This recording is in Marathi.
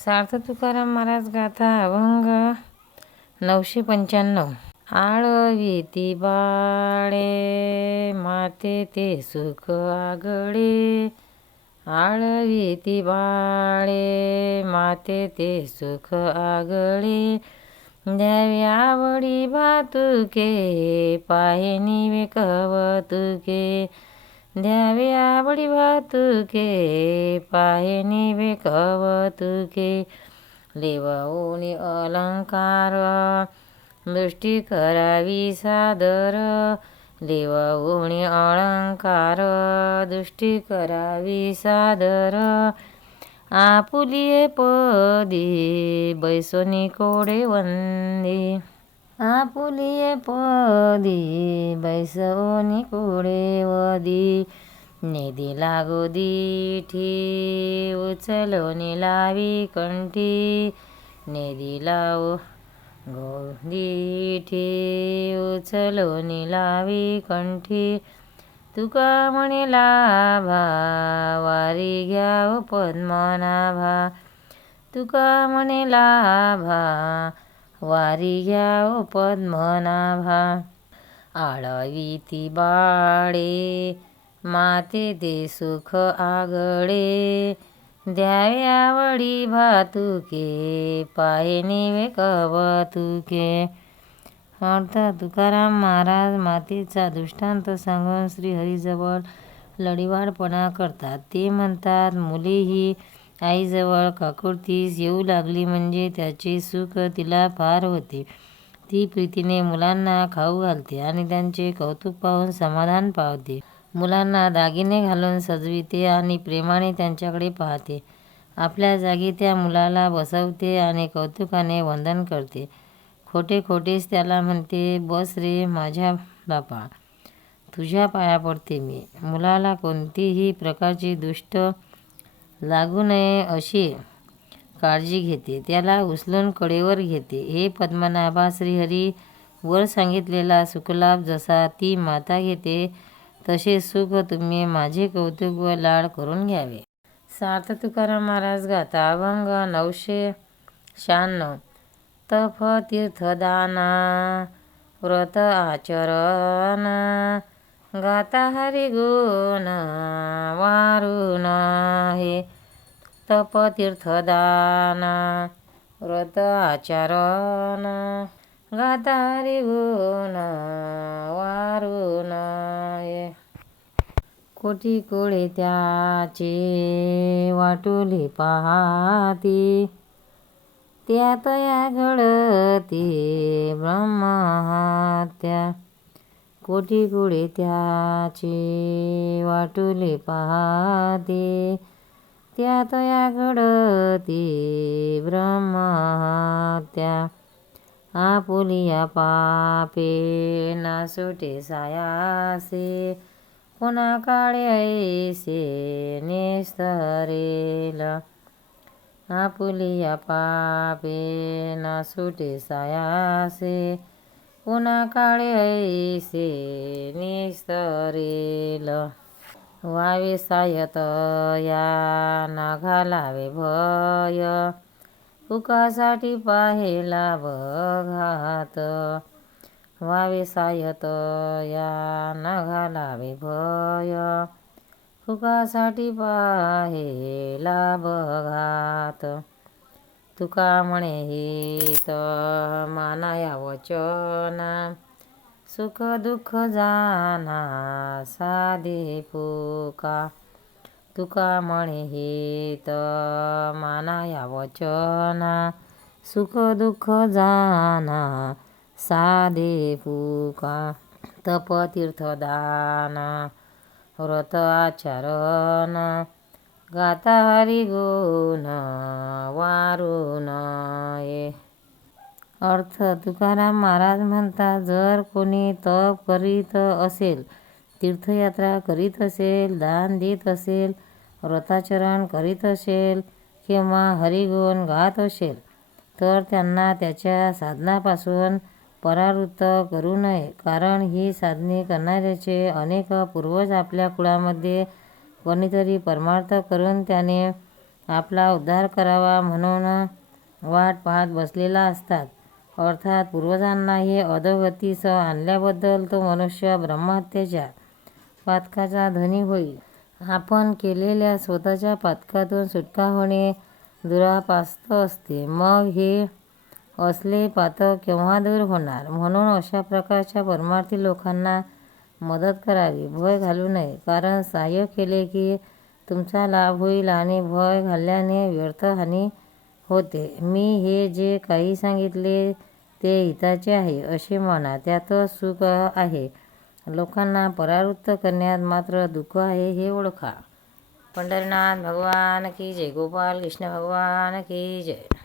सार्थ तुकाराम महाराज गाथा अभंग 995. आळवीती बाळे माते ते सुख आगळे, आळवीती बाळे माते ते सुख आगळे, द्यावे आवडी भातुके पाहे निवे कवतुके, द्यावे आवडी भातुके पाहे निवे कवतुके, लेवाऊनी अलंकार दृष्टी करावी सादर, लेवाऊनी अलंकार दृष्टी करावी सादर, आपुलिये पदी बैसोनी कोडे वंदे, आपुलिये पदी बैसोनी कोडे वदी, नेदी लागो दिठी उचलोनी लावी कंठी, नेदी लावो गोदीठी उचलोनी लावी कंठी, तुका म्हणे लाभा वारी घ्याव पद्मनाभा, तुका म्हणे लाभा वारी घ्याव पद्मनाभा, आळवीती बाळे माते ते सुख आगळे, द्यावे आवडी भातुके पाहे निवे कवतुके. अर्थ तुकाराम महाराज मातेचा दृष्टांत सांगून श्रीहरीजवळ लढीवाळपणा करतात. ते म्हणतात, मुलीही आईजवळ काकुळतीस येऊ लागली म्हणजे त्याचे सुख तिला फार होते. ती प्रीतीने मुलांना खाऊ घालते आणि त्यांचे कौतुक पाहून समाधान पावते. मुलांना दागिने घालून सजविते आणि प्रेमाने त्यांच्याकडे पाहते. आपल्या जागी त्या मुलाला बसवते आणि कौतुकाने वंदन करते. खोटे खोटेच त्याला म्हणते, बस रे माझ्या बापा, तुझ्या पाया पडते मी. मुलाला कोणतीही प्रकारची दुष्ट लागू नये अशी काळजी घेते. त्याला उचलून कडेवर घेते. हे पद्मनाभा श्रीहरी, वर सांगितलेला सुखलाभ जसा ती माता घेते तसे सुख तुम्ही माझे कौतुक व लाड करून घ्यावे. सार्थ तुकाराम महाराज गाथा अभंग 996. तप तीर्थदाना व्रत आचरण, गाता हरी गुण वारून हे. तप तीर्थदाना व्रत आचरण, गाता हरी गुण वारून हे. कोटी कोळे त्याचे वाटुले पाहाती, त्यात या घडती ब्रह्महत्या. कोटी कोळे त्याचे वाटुले पाहाती, त्यात या घडती ब्रह्महत्या. आपुलिया पापे ना सुटे सायासे, पुन्हा काळे ऐसे नेस्तरेल. आपुलिया पापे ना सुटे सायासे, पुन्हा काळे ऐसे नेस्तरेल. वावे सायत या ना घालावे भय, सुखासाठी पाहेला बघात. वावे सायत या न घालावे भय, सुखासाठी पाहेला बघात. तुका म्हणे हित मानाया वचना, सुख दुःख जाना साधे फुका. तुका म्हणे हित मानाया वचना, सुख दुःख जाना साधे फुका. तप तीर्थदान व्रत आचरण, गाता हरी गुण वारून ये. अर्थ तुकाराम महाराज म्हणतात, जर कोणी तप करीत असेल, तीर्थयात्रा करीत असेल, दान देत असेल, व्रताचरण करीत असेल किंवा हरिगुण गात असेल, तर त्यांना त्याच्या साधनापासून परावृत्त करू नये. कारण ही साधने करणाऱ्याचे अनेक पूर्वज आपल्या कुळामध्ये कोणीतरी परमार्थ करून त्याने आपला उद्धार करावा म्हणून वाट पाहत बसलेला असतात. अर्थात पूर्वजांना हे अधोगतीस आणल्याबद्दल तो मनुष्य ब्रह्महत्येच्या पातकाचा धनी होईल. आपण केलेल्या स्वतःच्या पातकातून सुटका होणे दुरापास्त असते. मग हे असले पातक केव्हा दूर होणार? म्हणून अशा प्रकारच्या परमार्थी लोकांना मदत करावी, भय घालू नये. कारण सहाय्य केले की तुमचा लाभ होईल आणि भय घालल्याने व्यर्थ हानी होते. मी हे जे काही सांगितले ते हिताचे आहे असे माना, त्यातच सुख आहे. लोकांना परावृत्त करण्यात मात्र दुःख आहे हे ओळखा. पंढरीनाथ भगवान की जय. गोपाल कृष्ण भगवान की जय.